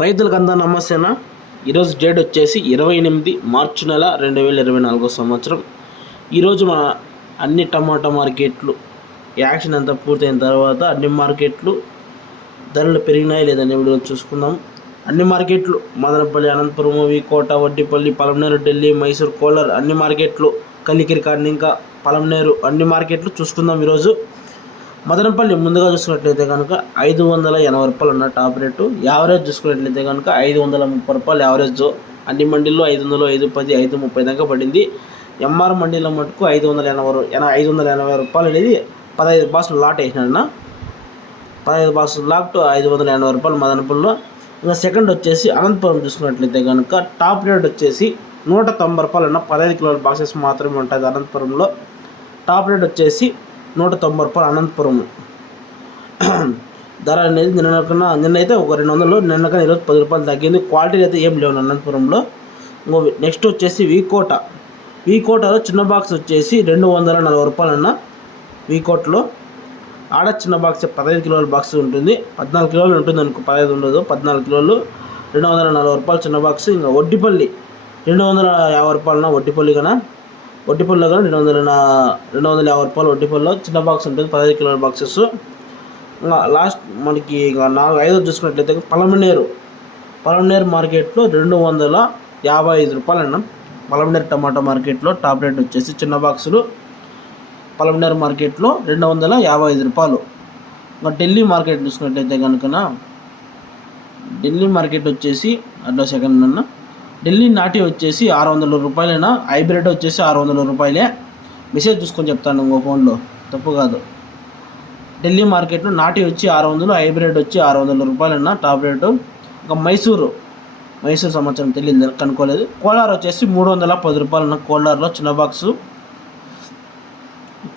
రైతులకు అంతా నమస్తేనా. ఈరోజు డేట్ వచ్చేసి 28 మార్చి నెల 2024 సంవత్సరం. ఈరోజు మన అన్ని టమాటా మార్కెట్లు యాక్షన్ అంతా పూర్తయిన తర్వాత అన్ని మార్కెట్లు ధరలు పెరిగినాయి లేదని వీడియో చూసుకుందాం. అన్ని మార్కెట్లు మదనపల్లి, అనంతపురం, వికోట, వడ్డిపల్లి, పలమనేరు, ఢిల్లీ, మైసూర్, కోలార్ అన్ని మార్కెట్లు, కలికిరి, ఇంకా పలమనేరు అన్ని మార్కెట్లు చూసుకుందాం. ఈరోజు మదనపల్లి ముందుగా చూసుకున్నట్లయితే కనుక 580 రూపాయలు ఉన్న టాప్ రేటు. యావరేజ్ చూసుకున్నట్లయితే కనుక 530 రూపాయలు యావరేజ్. అన్ని మండీల్లో 500, 510, 530 దాకా పడింది. ఎంఆర్ మండీలో మటుకు 580 రూపాయలు అనేది 15 బాక్సులు లాట్ వేసినాడన్న. 15 బాక్సులు లాట్ 580 రూపాయలు మదనపల్లిలో. ఇంకా సెకండ్ వచ్చేసి అనంతపురం చూసుకున్నట్లయితే కనుక టాప్ రేట్ వచ్చేసి 190 రూపాయలు అన్న. 15 కిలోల బాక్సెస్ మాత్రమే ఉంటుంది అనంతపురంలో. టాప్ రేట్ వచ్చేసి 190 రూపాయలు అనంతపురం. ధర అనేది నిన్నైతే ఒక 200, నిన్నకన్నా ఈరోజు 10 రూపాయలు తగ్గింది. క్వాలిటీ అయితే ఏం లేవు అనంతపురంలో. నెక్స్ట్ వచ్చేసి వికోటలో చిన్న బాక్స్ వచ్చేసి 240 రూపాయలు అన్న. వికోటలో ఆడ చిన్న బాక్స్ 15 కిలోల బాక్స్ ఉంటుంది. 14 కిలోలు ఉంటుంది అనుకో, 15 ఉండదు. 14 కిలోలు 240 రూపాయలు చిన్న బాక్స్. ఇంకా వడ్డిపల్లి 250 రూపాయలన్న. వడ్డిపల్లిలో కానీ 250 రూపాయలు వడ్డిపల్లిలో చిన్న బాక్స్ ఉంటుంది, 15 కిలోల బాక్సెస్. ఇంకా లాస్ట్ మనకి ఇంకా 4-5 చూసుకున్నట్లయితే పలమనేరు మార్కెట్లో 255 రూపాయలు అన్న. పలమనేరు టమాటా మార్కెట్లో టాప్ రేట్ వచ్చేసి చిన్న బాక్సులు పలమనేరు మార్కెట్లో 255 రూపాయలు. ఇంకా ఢిల్లీ మార్కెట్ చూసుకున్నట్లయితే కనుక ఢిల్లీ మార్కెట్ వచ్చేసి అడ్డా సెకండ్ అన్న. ఢిల్లీ నాటి వచ్చేసి 600 రూపాయలైనా, హైబ్రిడ్ వచ్చేసి 600 రూపాయలే. మెసేజ్ చూసుకొని చెప్తాను ఇంకో ఫోన్లో, తప్పు కాదు. ఢిల్లీ మార్కెట్లో నాటి వచ్చి 600, హైబ్రిడ్ వచ్చి 600 రూపాయలన్నా టాప్ రేటు. ఇంకా మైసూరు సంవత్సరం తెలియదు, కనుక్కోలేదు. కోలార్ వచ్చేసి 310 రూపాయలన్న. కోలార్లో చిన్న బాక్సు.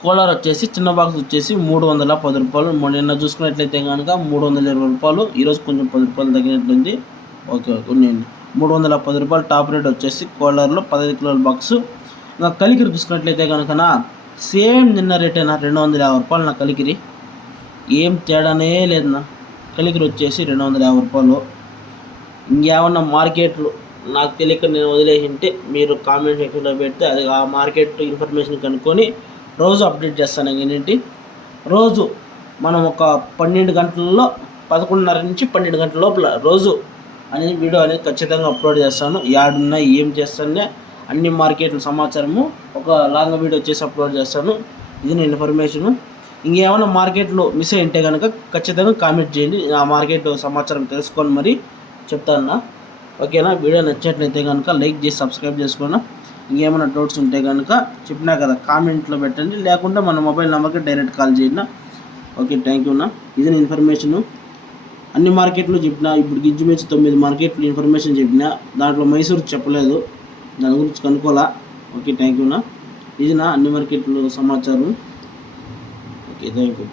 కోలార్ వచ్చేసి చిన్న బాక్స్ వచ్చేసి 310 రూపాయలు. నిన్న చూసుకున్నట్లయితే కనుక 320 రూపాయలు. ఈరోజు కొంచెం 10 రూపాయలు తగ్గినట్లుంది. ఓకే ఉన్నాయండి. 310 రూపాయలు టాప్ రేట్ వచ్చేసి కోలార్లో 15 కిలోల బాక్సు. ఇంకా కలికిరి చూసుకున్నట్లయితే కనుక సేమ్ నిన్న రేటేనా 250 రూపాయలు నా కలికిరి. ఏం తేడానే లేదన్నా. కలికిరి వచ్చేసి 250 రూపాయలు. ఇంకేమన్నా మార్కెట్లు నాకు తెలియక నేను వదిలేసింటే మీరు కామెంట్ సెక్షన్లో పెడితే అది ఆ మార్కెట్ ఇన్ఫర్మేషన్ కనుక్కొని రోజు అప్డేట్ చేస్తాను. ఏంటంటే రోజు మనం ఒక 12 గంటల్లో 11:30 నుంచి 12 గంటల లోపల రోజు అనేది వీడియో అనేది ఖచ్చితంగా అప్లోడ్ చేస్తాను. యాడున్నా ఏం చేస్తానే అన్ని మార్కెట్ల సమాచారము ఒక లాంగ్ వీడియో చేసి అప్లోడ్ చేస్తాను. ఇది నేను ఇన్ఫర్మేషను. ఇంకేమైనా మార్కెట్లో మిస్ అయింటే కనుక ఖచ్చితంగా కామెంట్ చేయండి. ఆ మార్కెట్ సమాచారం తెలుసుకొని మరి చెప్తాను. ఓకేనా? వీడియో నచ్చినట్లయితే కనుక లైక్ చేసి సబ్స్క్రైబ్ చేసుకున్నా. ఇంకేమైనా డౌట్స్ ఉంటే కనుక చెప్పినా కదా కామెంట్లో పెట్టండి, లేకుంటే మన మొబైల్ నెంబర్కి డైరెక్ట్ కాల్ చేయండి. Okay, thank you. ఇది నేను ఇన్ఫర్మేషను అన్ని మార్కెట్లు చెప్పిన. ఇప్పుడు గిజ్జుమించి 9 మార్కెట్లు ఇన్ఫర్మేషన్ చెప్పిన. దాంట్లో మైసూరు చెప్పలేదు, దాని గురించి కనుక్కోలా. Okay, thank you. ఇది నా అన్ని మార్కెట్లు సమాచారం. Okay, thank you.